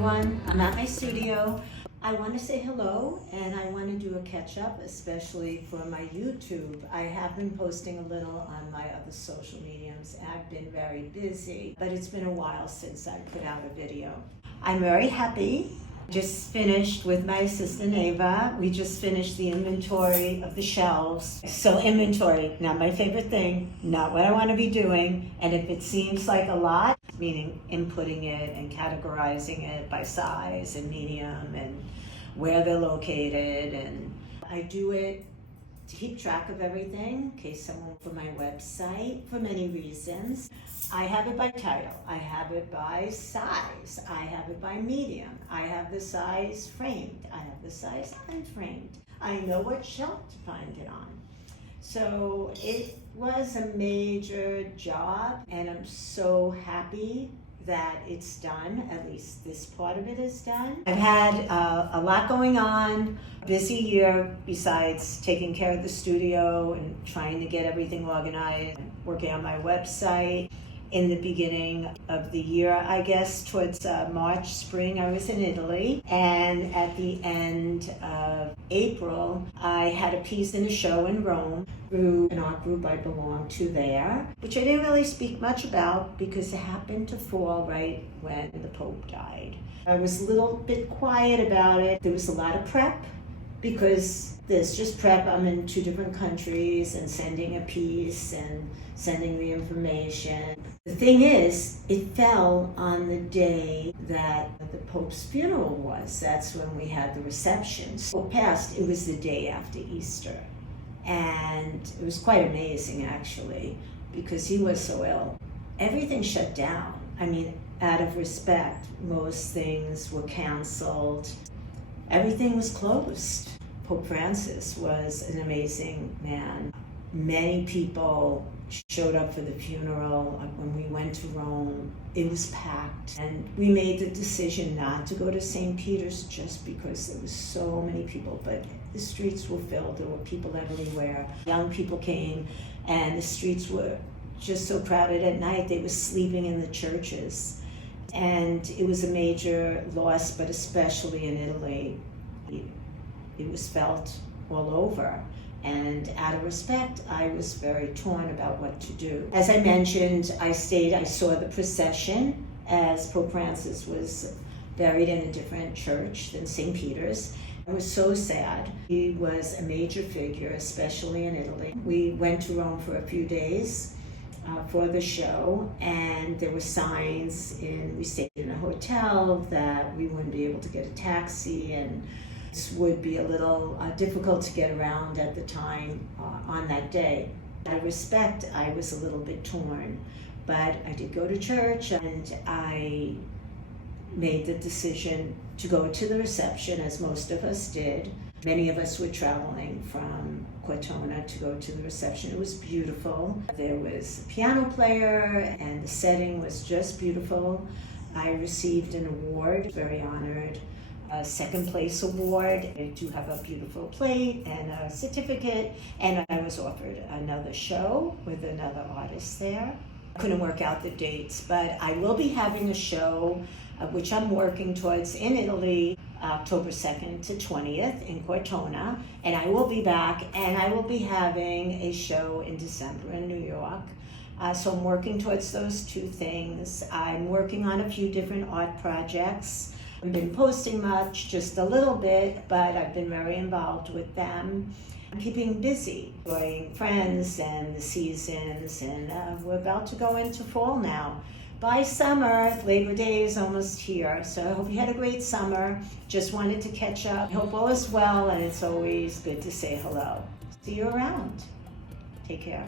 everyone. I'm at my studio. I want to say hello and I want to do a catch-up, especially for my YouTube. I have been posting a little on my other social mediums. I've been very busy, but it's been a while since I put out a video. I'm very happy. Just finished with my assistant Ava. We just finished the inventory of the shelves. So inventory, not my favorite thing, not what I want to be doing. And if it seems like a lot, meaning inputting it and categorizing it by size and medium and where they're located, and I do it to keep track of everything in case someone for my website for many reasons. I have it by title, I have it by size, I have it by medium, I have the size framed, I have the size unframed. I know what shelf to find it on. So it was a major job and I'm so happy that it's done, at least this part of it is done. I've had a lot going on, busy year besides taking care of the studio and trying to get everything organized, working on my website. In the beginning of the year, I guess, towards March, spring, I was in Italy. And at the end of April, I had a piece in a show in Rome through an art group I belong to there, which I didn't really speak much about because it happened to fall right when the Pope died. I was a little bit quiet about it. There was a lot of prep because there's just prep. I'm in 2 different countries and sending a piece and sending the information. The thing is, it fell on the day that the Pope's funeral was. That's when we had the reception. So passed, it was the day after Easter. And it was quite amazing, actually, because he was so ill. Everything shut down. I mean, out of respect, most things were canceled. Everything was closed. Pope Francis was an amazing man. Many people showed up for the funeral. When we went to Rome, it was packed. And we made the decision not to go to St. Peter's just because there was so many people, but the streets were filled. There were people everywhere. Young people came and the streets were just so crowded at night. They were sleeping in the churches. And it was a major loss, but especially in Italy, it was felt all over. And out of respect, I was very torn about what to do. As I mentioned, I saw the procession as Pope Francis was buried in a different church than St. Peter's. I was so sad. He was a major figure, especially in Italy. We went to Rome for a few days for the show, and there were signs, we stayed in a hotel that we wouldn't be able to get a taxi, and this would be a little difficult to get around at the time on that day. Out of respect, I was a little bit torn, but I did go to church and I made the decision to go to the reception, as most of us did. Many of us were traveling from Cortona to go to the reception. It was beautiful. There was a piano player and the setting was just beautiful. I received an award, very honored. A second place award. I do have a beautiful plate and a certificate, and I was offered another show with another artist there. I couldn't work out the dates, but I will be having a show which I'm working towards in Italy, October 2nd to 20th in Cortona, and I will be back and I will be having a show in December in New York. So I'm working towards those 2 things. I'm working on a few different art projects. I haven't been posting much, just a little bit, but I've been very involved with them. I'm keeping busy, enjoying friends and the seasons, and we're about to go into fall now. By summer, Labor Day is almost here, so I hope you had a great summer. Just wanted to catch up. I hope all is well, and it's always good to say hello. See you around. Take care.